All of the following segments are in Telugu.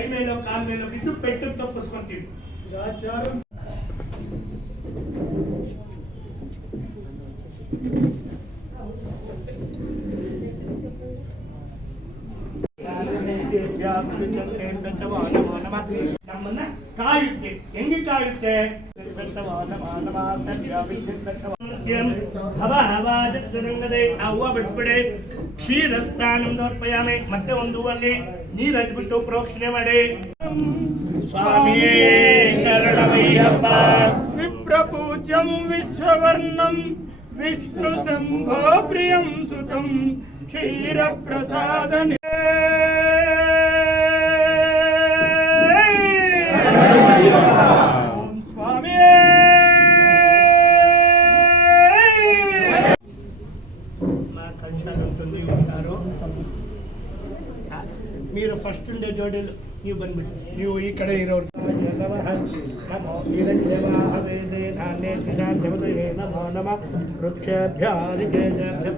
ಕೈ ಮೇಲೆ ಕಾಲ ಮೇಲೆ ಬಿದ್ದು ಪೆಟ್ಟು ತಪ್ಪಿಸ್ಕೊಂತೀವಿ ನಮ್ಮನ್ನ ಕಾಯುತ್ತೆ ಹೆಂಗೆ ಕಾಯುತ್ತೆ सत्यम हवा हवा जगदरंगदे आहुआ बिस्बिडे ಕ್ಷೀರಸ್ಥಾನಂ ಸಮರ್ಪಯಾಮೆ ಮತ್ತೆ ಒಂದು ಹೂವಲ್ಲಿ ನೀರು ಹಚ್ಬಿಟ್ಟು ಪ್ರೋಕ್ಷಣೆ ಮಾಡಿ ಸ್ವಾಮಿಯೇ ಶರಣಮಯ್ಯಪ್ಪ ವಿಪ್ರಪೂಜ್ಯಂ ವಿಶ್ವವರ್ಣಂ ವಿಷ್ಣು ಶಂಭೋ ಪ್ರಿಯಂ ಸುತಂ ಕ್ಷೀರ ಪ್ರಸಾದನೇ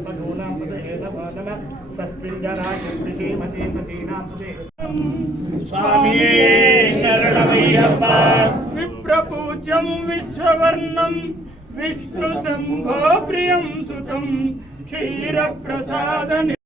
ಪದೂನಾಂ ಪದೇ ನಮೋ ನಮ ಸಸ್ಪಿಂಜರಾಜ ಮತಿ ಮತೀನಾಂ ಪದೇ ಸ್ವಾಮಿಯೇ ಶರಣಮಯ್ಯಪ್ಪ విప్రపూజ్యం విశ్వవర్ణం విష్ణు శంభో ప్రియం సుతం క్షీరప్రసాద